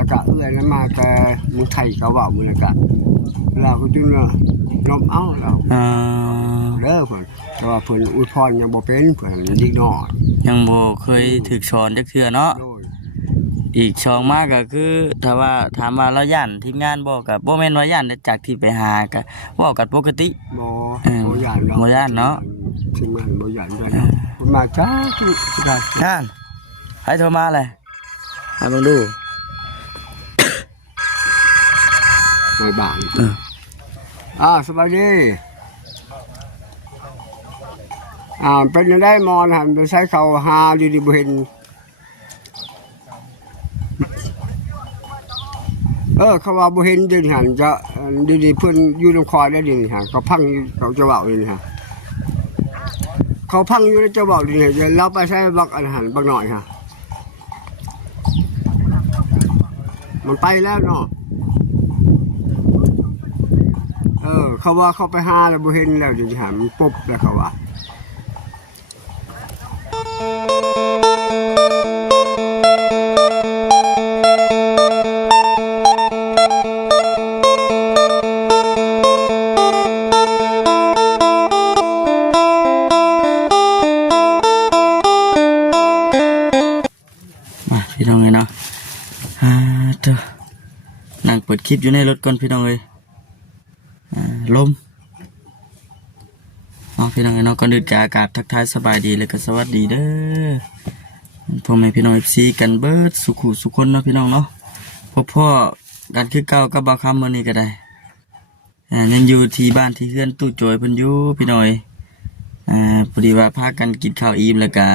แล้วก็แล้วมาแต่มึงไทยเขาว่ามึงแล้วก็เราก็จึงยอมเอาแล้วเด้อเพิ่นแต่ว่าเพิ่นอวยพรยังบ่เป็นเพิ่นนิดหน่อยยังบ่เคยถูกสอนจักเทื่อเนาะอีกช่องมากก็คือถ้าว่าถามว่าเราย่านทีมงานบ่ก็บ่แม่นว่าย่านจากที่ไปหาก็เว้ากันปกติบ่ย่านเนาะบ่ย่านเนาะทีมงานบ่ย่านด้วยมาจ้าทุกท่านนั่นให้โทรมาเลยให้เบิ่งดูในบ้านสบายดีเป็นยังได้มอนหันไปใช้เขาหาดีๆบ่เห็นเขาว่าบ่เห็นเดี๋ยวนี้หันจะดีๆเพิ่นอยู่ลงคอยได้เดี๋ยวนี้หันเขาพังเขาจะเว้าเลยฮะเขาพังอยู่แล้วจะเว้าดีเดี๋ยวเราไปใช้บักอาหารบักหน่อยฮะมันไปแล้วเนาะเขาว่าเขาไปหาแล้วบ่เห็นแล้วเดี๋ยวนี้หันมันปุ๊บแล้วเขาว่าพี่น้องเลยเนาะนั่งเปิดคลิปอยู่ในรถก่อนพี่น้องเลยลมพี่น้องเลยเนาะก่อนอื่นกอากาศทักทายสบายดีเลยก็สวัสดีเด้อพ่อแม่พี่น้องFCกันเบิดสุขุสุขคนเนาะพี่น้องเนาะพ่อกันคือเก่ากับบ่าวคำมื้อนี้ก็ได้ยังอยู่ที่บ้านที่เฮือนตู้โจยเพิ่นอยู่พี่น้อยพอดีว่าพากันกินข้าวอิ่มแล้วก็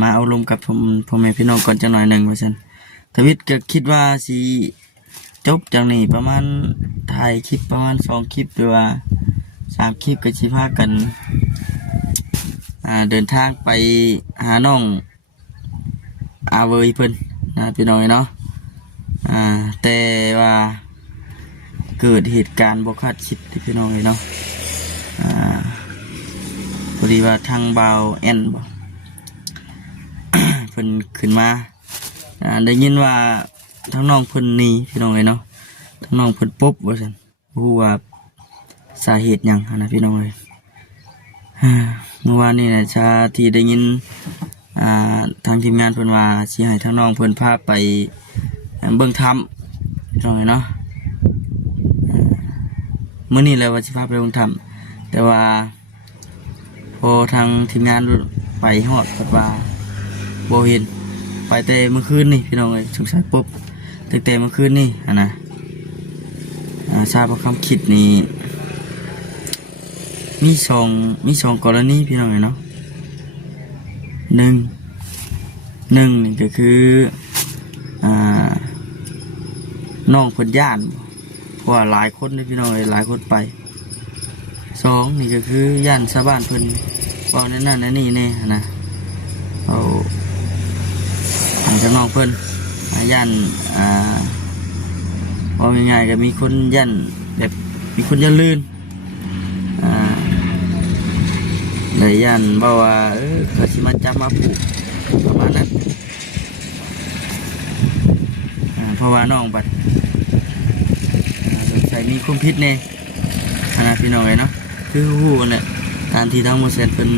มาเอาลมกับพ่อแม่พี่น้องก่อนจังหน่อยหนึ่งว่าซั่นทวิตก็คิดว่าสิจบจากนี้ประมาณถ่ายคลิปประมาณ2คลิปหรือว่า3คลิปก็สิพากันเดินทางไปหาน้องอาเวยเพิ่นนะพี่น้อยเนาะแต่ว่าเกิดเหตุการณ์บ่คาดคิดที่พี่น้อยเนาะพอดีว่าทางบ่าวแอนบ่เพิ่นขึ้นมาได้ยินว่าทั้งน้องเพิ่นหนีพี่น้องเลยเนาะทั้งน้องเพิ่นปุ๊บว่าซั่นบ่ฮู้ว่าสาเหตุหยังนะพี่น้องเลยเมื่อวานนี้นะชาที่ได้ยินทางทีมงานเพิ่นว่าสิให้ทั้งน้องเพิ่นพาไปเบิ่งถ้ำพี่น้องเลยเนาะมื้อนี้เลยว่าสิพาไปเบิ่งถ้ำแต่ว่าพอทางทีมงานไปฮอดเพิ่นว่าบ่เห็นไปแต่เมื่อคืนนี่พี่น้องเลยสงสัยปุ๊บตั้งแต่เมื่อคืนนี่นะทราบว่าคำคิดนี่มีสองกรณีพี่น้องเลยเนาะหนึ่งนี่ก็คือน้องเพิ่นย่านเพราะว่าหลายคนเลยพี่น้องเลยหลายคนไปสองนี่ก็คือย่านชาวบ้านเพิ่นว่านั่นนี่แน่นะเอาจากน้องเพิ่นย่านว่าง่ายๆก็มีคนย่านแบบมีคนย่านลื่นเลยย่านบอกว่าเขาสิมาจับมาปลูกประมาณนั้นเพราะว่าน้องบัดใส่มีความผิดแน่นะพี่น้องเลยเนาะคือฮู้กันแหละตามที่ทางโมเสสเป็น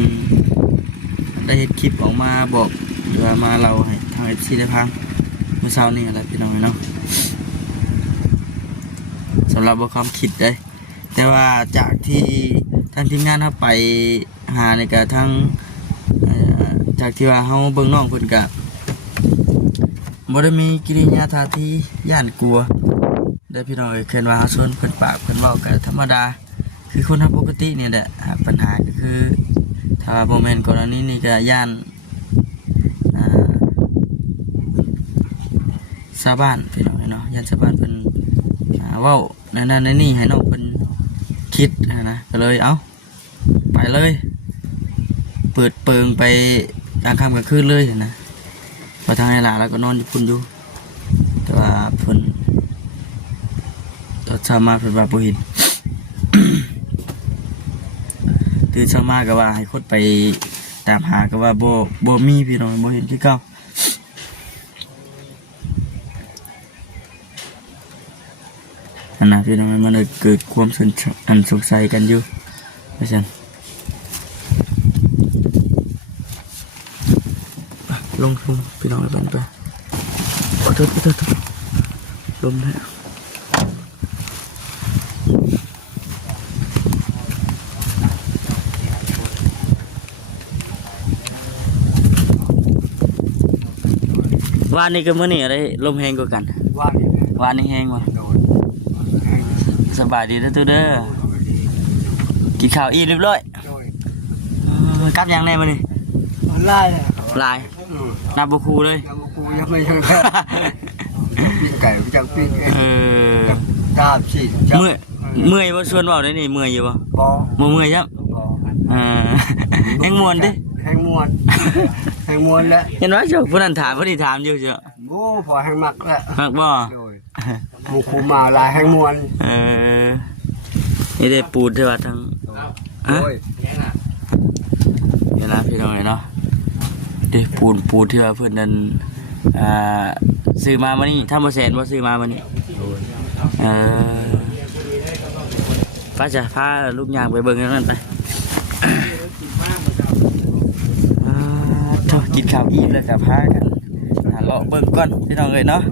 ได้เห็นคลิปออกมาบอกหรือว่ามาเราให้ทาง FC ได้พังเมื่อเช้านี้อะไรพี่น้องเนาะสำหรับความคิดเลยแต่ว่าจากที่ทางทีมงานเขาไปหาในกระทั่งจากที่ว่าเขาเบิ่งน้องเพิ่นกะบ่ได้มีกิริยาท่าทีย่านกลัวได้พี่น้องเคินว่าเขาชวนเพิ่นปากเพิ่นเว้าก็ธรรมดาคือคนปกติเนี่ยแหละปัญหาก็คือถ้าโมเมนต์กรณีนี้ก็ย่านชาวบ้านพี่น้องเนาะย่านชาวบ้านเพิ่นเว้านั่นนี่ให้น้องเพิ่นคิดนะก็เลยเอาไปเลยเปิดเปิงไปกลางค่ำกลางคืนเลยนะพอทางไอ้หลาแล้วก็นอนอยู่พุ่นอยู่แต่ว่าเพิ่นตอนเช้ามาเพิ่นว่าบ่เห็น ตื่นเช้ามาก็ว่าให้คนไปตามหาก็ว่าบ่มีพี่น้องบ่เห็นคือเก่า อันน่ะพี่น้องมันเลยเกิดความสงสัยกันอยู่เพราะฉะนั้นลงพี่น้องไปไปขอโทษลมแล้ววานนี้กับมื้อนี้อะไรลมแห้งกว่ากัน ว่านี่แหละ วานนี้แห้งวะ โดนแห้ง สบายดีนะตัวเด้อกินข้าวอิ่มเรียบร้อย โดย กลับยังไงมื้อนี้ ไล่เลย หลายนับบ่คูเลย ยังกูยังไม่ใช่ปิ้งไก่จังปิ้งเอง เออ ตามสิ เมื่อยบ่ชวนเว้าได้นี่เมื่อยอยู่บ่ บ่ บ่เมื่อยจัง บ่ เออแฮงม่วนดิ แห้งม่วนแห้งม่วนแล้ว เห็นว่าเจ้าผู้นั้นถามผู้นี้ถามอยู่เจ้า โอ้พอแห้งมักแล้ว มักบ่ โดยหมูคูมาลายแห้งม่วน เออนี่ได้ปูนที่ว่าทั้ง โอ้ย เดี๋ยวนะพี่น้องเนาะได้ปูนที่ว่าเพิ่นนั้นซื้อมามื้อนี้ถ้าบ่แสนบ่ซื้อมามื้อนี้ป้าจะพาลูกยางไปเบิ่งกันนั่นไปกินข้าวอิ่มแล้วก็พากันหาเลาะเบิ่งก่อนพี่น้องเอ้ยเนาะ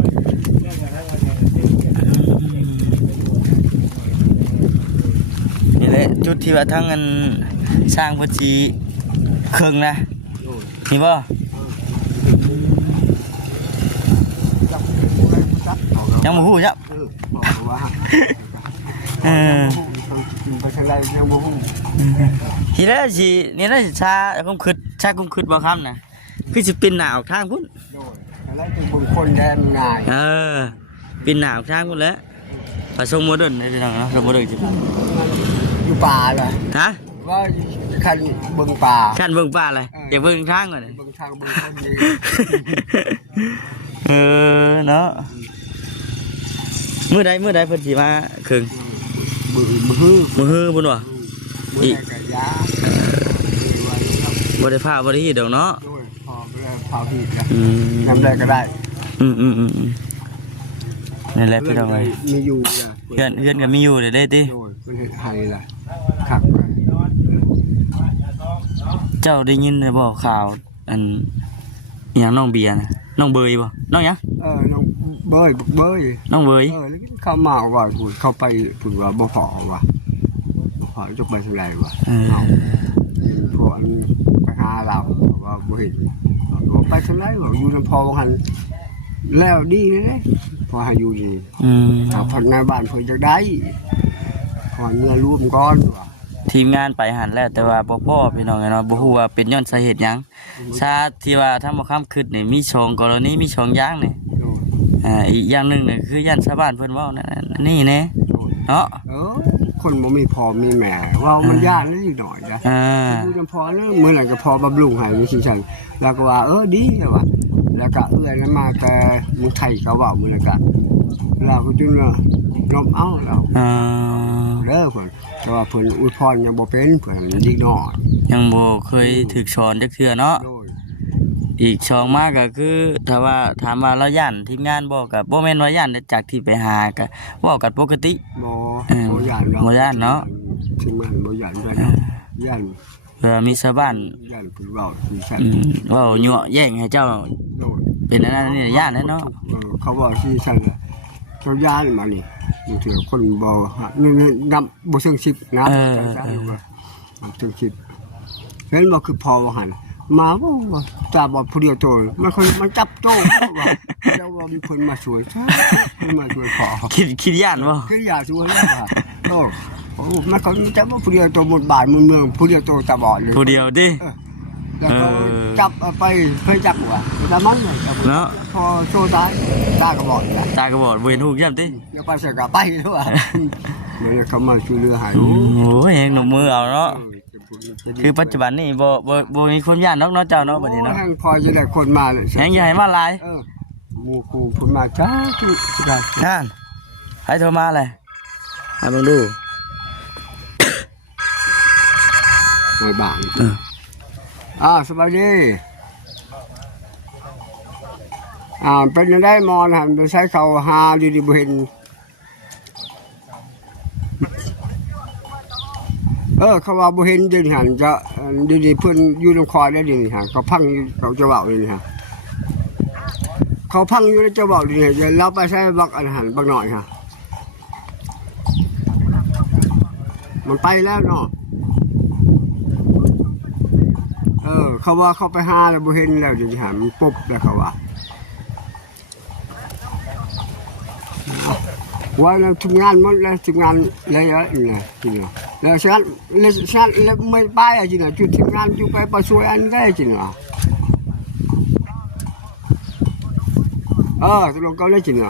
นี่แหละจุดที่ว่าทั้งอันสร้างพื้นที่เครื่องนะนี่บ่ยังบ่ฮู้จ้ะไปทางไรยังบ่ฮู้ ทีแรกสินี่น่าสิชาคุ้มคิดบ่ครับน่ะคือสิเป็นหนาวทางพุ่น โดยอะไรเป็นบุญคนแดนง่าย เป็นหนาวทางพุ่นแล้วผสมโมเดิร์นได้พี่น้องเนาะโมเดิร์นสิ อยู่ป่าเลย ฮะ ว่าคันเบิ่งป่า ขั้นเบิ่งป่าเลยอย่าเบิ่งทางก่อนเลย เบิ่งทางเบิ่งคนนี้ เนาะมื้อใดเพิ่นสิมาครึ่ง มือฮื้อ มื้อฮื้อพุ่นว่ะ มือกับยา บ่ได้พาบ่ได้เฮ็ดดอกเนาะ ด้วยพอไปแล้วพาพี่นะทำอะไรก็ได้ นี่แหละพี่น้องเอ้ย มีอยู่ เพื่อนก็มีอยู่ได้ติ โดยมันเฮ็ดให้ล่ะคักไป เจ้าได้ยินได้บ่ข่าวอันอหยังน้องเบียร์นะน้องเบยบ่น้องหยัง น้องเบยบุกเบย น้องเบย แล้วเข้ามาว่าพูดเข้าไปพูดว่าบ่พอว่ะบ่พอจะไปทางไหนวะพอไปหาเราว่าบ่เห็นว่าไปทางไหนว่าอยู่นำพอว่าหั่นแล้วดีเลยพอให้อยู่ดีถ้าพันในบ้านเพิ่นจะได้ขอเงินรวมก่อนว่ะ ทีมงานไปหันแล้วแต่ว่าบ่พอพี่น้องเนาะบ่ฮู้ว่าเป็นย้อนสาเหตุหยังชาที่ว่าทำบ่ค้ำคิดนี่มี2กรณีมี2อย่างนี่อีกอย่างนึงนี่คือย่านชาวบ้านเพิ่นเว้านั่นนี่แน่เนาะ คนบ่มีพ่อมีแม่ว่ามันยากนิดหน่อยนะอยู่นำพอแล้วมื้อนั้นก็พอบำรุงให้มีสิซั่นแล้วก็ว่าดีแล้วว่ะแล้วก็เอื้อยแล้วมาแต่มือไทยเขาเว้ามื้อนั้นก็เราก็จึงว่ายอมเอาแล้วเด้อเพิ่นแต่ว่าเพิ่นอวยพรยังบ่เป็นเพิ่นดีน้อย ยังบ่เคยถูกสอนจักเทื่อเนาะอีกช่องมากก็คือถ้าว่าถามว่าเราย่านทีมงานบ่ก็บ่แม่นว่าย่านจากที่ไปหาก็เว้ากันปกติบ่ย่านเนาะทีมงานบ่ย่านด้วยย่านมีชาวบ้านย่านเพิ่นเว้าสิซั่นเว้ายั่วแย่งให้เจ้าเป็นอันนั้นนี่ย่านเนาะเขาบอกสิซั่นเจ้าย่านมานี่อยู่ที่คนบ่นี่นำบ่ซึ่ง10นะจังซั่นบ่ถึง10เห็นบ่คือพอว่าหั่นมาบ่จับบ่ผู้เดียวโตมันจับโตว่าแล้วว่ามีคนมาช่วยมาช่วยพอคิดย่านบ่ คืออย่าช่วยว่าโอ้มันเขาจับว่าผู้เดียวโตหมดบาทเมืองผู้เดียวโตตาบอดเลยผู้เดียวดิแล้วก็จับไปเคยจับว่าแต่มันเนาะพอโตตากระบอกตากระบอกบ่เห็นฮู้จักติแล้วไปเสกไปแล้วว่าเนี่ยเขามาช่วยเหลือให้โอ้ยเฮงหนุ่มมือเอาเนาะคือปัจจุบันนี่บ่มีคนย่านเนาะเจ้าเนาะบัดนี้เนาะพอจะได้คนมาแฮงใหญ่มาหลายหมู่กูคนมาจ้าคือนั่นให้โทรมาเลยให้เบิ่งดูในบ้านสบายดีเป็นได้มอนหันไปใช้เขาหาดีๆบ่เห็น เขาว่าบ่เห็นเดินหันจะดีๆเพิ่นอยู่ลงคอยได้ดีนี่ฮะเขาพังอยู่เขาจะเว้าเลยนี่ฮะเขาพังอยู่แล้วจะเว้าดีนี่จะเราไปใช้บักอาหารบักหน่อยฮะมันไปแล้วเนาะเขาว่าเขาไปหาแล้วบ่เห็นแล้วดิฮะมันปุ๊บแล้วเขาว่าเราทำงานหมดแล้วทำงานเยอะๆนี่นะจริงๆแล้วฉันแล้วไม่ไปอ่ะจริงๆจุดทำงานจุดไปประช่วยอันได้จริงๆตกลงก็ได้จริงๆ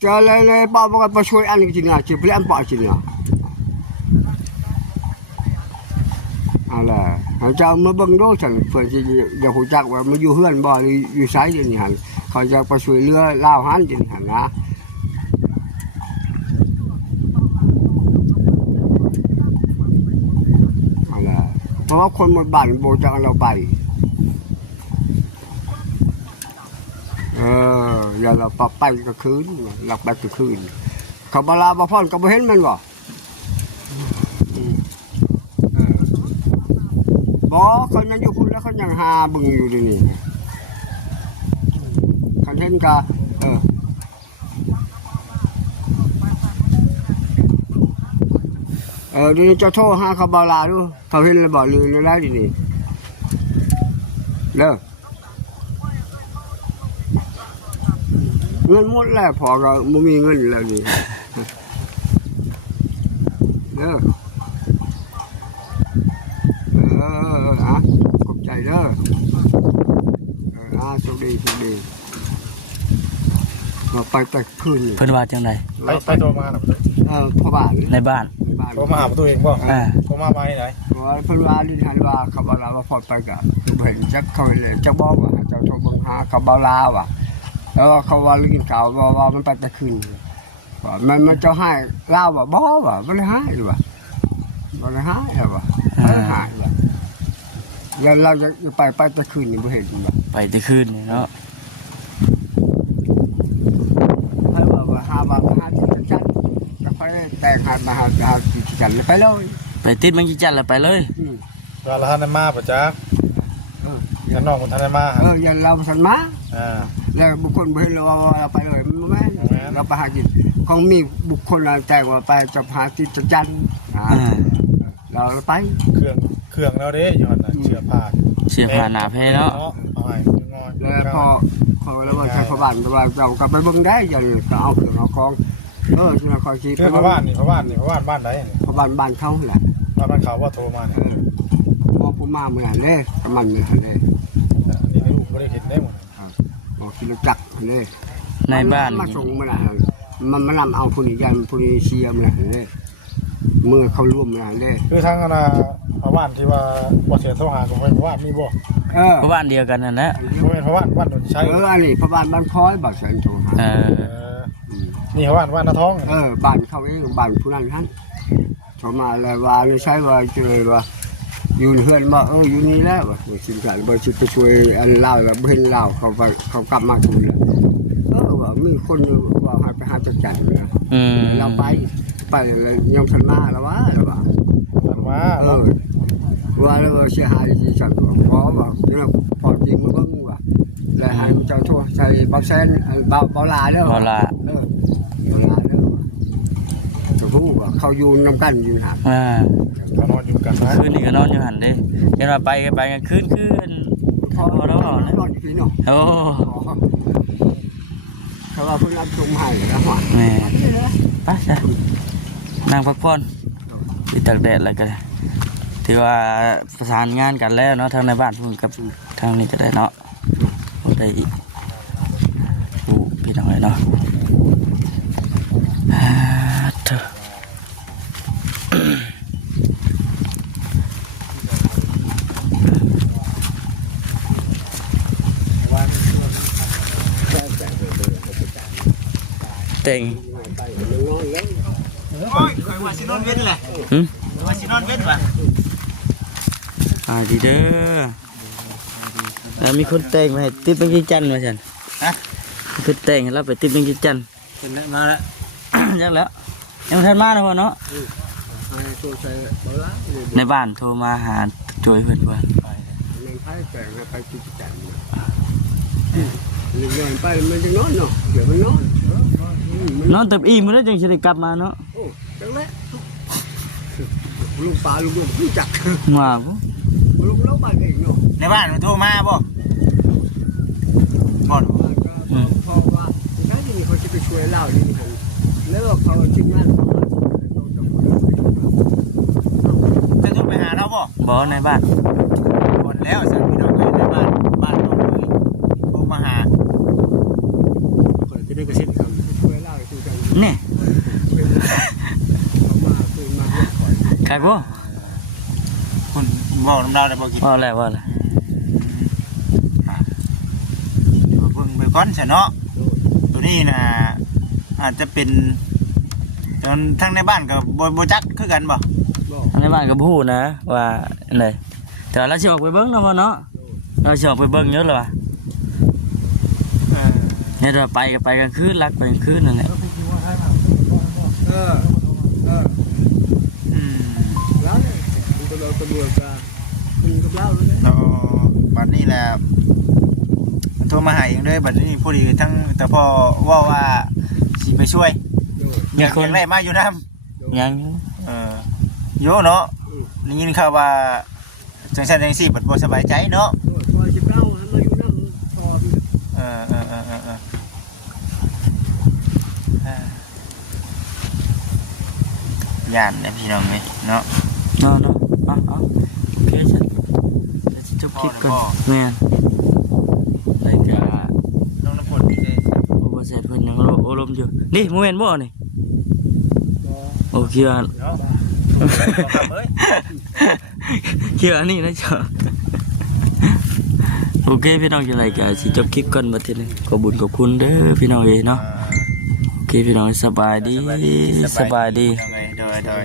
เจอเลยป้าบอกว่าประช่วยอันจริงๆจะเปลี่ยนป้าจริงๆอะไรเขาจะมาบังโดฉันเพื่อจะเดี๋ยวหูจักว่ามาอยู่เฮือนบ่หรืออยู่ไซส์อย่างนี้หันเขาจะไปช่วยเรือเล่าหันอย่างนี้หันนะอะไรเพราะว่าคนหมดบ้านโบจังเราไปอย่าเราปรับไปก็คืนหลักไปก็คืนเขาบาลาบาพ่อนก็บ่เห็นมันบ่เขายังอยู่คุณแล้วเขายังหาบึงอยู่ดีนี่คันเห็นกะดีนี่จะโทรหาเขาบาลาดูเขาเห็นแล้วบอกลืมแล้วดีนี่เด้อเงินหมดแล้วพอก็ไม่มีเงินแล้วนี่เด้อขอบใจเด้อโชคดีมาไปแต่คืน เพิ่นว่าจังได๋ไปโทรมาพ่อบ้าน ในบ้าน โทรมาหาตัวเองบ่โทรมาไปไหนเพิ่นว่าลิ้นหันว่าเขาบ่ลาว่าพอไปก็เห็นจักเขาเลยจักบอกว่าเจ้าโทรเบิ่งหาเขาบ่ลาว่ะแล้วเขาว่าลิ้นข่าวว่ามันไปแต่คืนว่ามันเจ้าให้ลาวว่าบ่ว่าบ่ได้ให้ว่ะบ่ได้ให้ว่ะหายว่ะแล้วเราจะไปแต่คืนนี่บ่เห็นว่ะไปแต่คืนนี่เนาะให้ว่าหาที่จัดจะไปแต่งหาที่จัดไปเลยไปติดมันกี่จันแล้วไปเลยว่าละท่านมาประจักษ์ท่านน้องท่านมาอย่าเราสันมาแล้วบุคคลบ่เห็นเราไปเลยแม่เราไปหากินของมีบุคคลแต่งว่าไปจะหาที่จัดเราไปเครื่องแล้วเด้ย้อนเชื้อผ้าหนาเพเนาะแล้วพอแล้วว่าใช้พระบ้านเราก็ไปเบิ่งได้อย่างก็เอาเครื่องเอาของจะมาคอยชี้พระบ้านบ้านไหนพระบ้านเขาแหละบ้านเขาว่าโทรมาเนี่ยพอผมมาเมื่อไหร่เลยมันเมื่อไหร่เลยนี่ลูกไม่ได้เห็นได้หมดบอกกิโลจักรเลยในบ้านมาส่งเมื่อไหร่มันนำเอาผู้นิยันผู้นิเชียเมื่อไหร่เลยเมื่อเขาร่วมงานเลยคือทั้งนะพระบ้านที่ว่าบ่เสียโทรหาของพระบ้านมีบ่พระบ้านเดียวกันนั่นแหละเป็นพระบ้านโดนใช้อันนี้พระบ้านบ้านคอยบ่เสียโทรหานี่พระบ้านนาท้องบ้านเขาเองบ้านผู้นั้นท่านโทรมาเลยว่าใช้ว่าเจอว่าอยู่เฮือนบ่อยู่นี่แล้วว่าสินค้าบ่สิไปช่วยอันเล่าแล้วเพิ่นเล่าเขากลับมาทุนแล้วว่ามีคนว่าให้ไปหาจัดการเราไปเลยยอมทันมาแล้วว่าว่าแล้วเสียหายที่ฉันเพราะว่าพอจริงมันก็งูอ่ะแล้วให้มันเจ้าโทษใส่บักเซนเบาลาเด้อเบาลาเด้อจะพูดว่าเขาอยู่นำกันอยู่หันนอนอยู่กันคืนนี้ก็นอนอยู่หันเด้เห็นว่าไปกันคืนพอแล้วนอนที่เนาะโอ้เขาว่าเพิ่นรับชมให้แล้วหัวแม่ไปจ้ะนั่งพักผ่อนที่ตากแดดอะไรกันถือว่าประสานงานกันแล้วเนาะทางในบ้านพุ่งกับทางนี้ก็ได้เนาะได้อีกพี่น้องเลยเนาะเถอะเต็งว่าสินอนเว้นแหละว่าสินอนเว้นว่ะดีเด้อแล้วมีคนแต่งมาให้ติ๊บเป็นกี่จันมาฉันมีคนแต่งแล้วไปติ๊บเป็นกี่จันเป็นมาแล้ว จักแล้วยังทันมาเนาะเนาะ ให้ตัวใช้บ่ละ ในบ้านโทรมาหาช่วยเพิ่นว่า เล่นไพ่แต่งไปจุดแจงเล่นไปมันจะนอนเนาะเดี๋ยวมันนอน นอนเติบอิ่มแล้วจังสิได้กลับมาเนาะ โอ้จังเลยลุงปลาลุงรู้จัก ว่า ลุงเล่าบ้านเองเนาะ ในบ้านมันโทรมาบ่บ่ เพราะว่าถ้าที่นี่เขาจะไปช่วยเล่านี่ครับแล้วเขาชิ้นงานเขา จะโทรไปหาเราบ่ บ่ในบ้าน หมดแล้วสักพี่น้องเลยในบ้านน้องเลยโทรมาหา จะได้กระเซ็นคำช่วยเล่าคือกัน นี่ เขามาคือมาเรียกขอย คักบ่ คุณบอกน้ำเราได้บ่กิน ว่าแล้วว่าแล้ว เบิ่งไปก่อนซะเนาะตัวนี้น่ะอาจจะเป็นตอนทั้งในบ้านก็บ่จักคือกันบ่ บอก ในบ้านก็บ่ฮู้นะว่าอันใดแต่ว่าเราสิออกไปเบิ่งเนาะพ่อเนาะเราสิออกไปเบิ่งเยอะเลยว่ะเนี่ยเราไปก็ไปกลางคืนลักไปกลางคืนนั่นแหละ เออแล้วเนี่ยมันก็เราตำรวจก็คุณกับเล่าเลย เราบัดนี้แหละมันโทรมาหาเองเลยบัดนี้พอดีทั้งแต่พอว่าสิไปช่วยอยากได้มาอยู่นำ ยัง โยเนาะนี่ยินข่าวว่าจังซั่นจังซี่บัดบ่สบายใจเนาะ คอยจะเล่าให้มาอยู่นั่งพอดี ย่านเนี่ยพี่น้องเอ้ยเนาะ เนาะเอาโอเคฉันจะจบคลิปก่อนแม่นรายการ น้องน้ำฝนนี่เด้ โอเวอร์เซตเพิ่นยังโอลมอยู่นี่โมเมนต์บ่นี่โอเคอ่ะ เนาะเอ้ย เชื่ออันนี้นะจ๊ะโอเคพี่น้องจะรายการสิจบคลิปก่อนบัดทีนี้ขอบคุณเด้อพี่น้องเอ้ยเนาะโอเคพี่น้องสบายดี โดย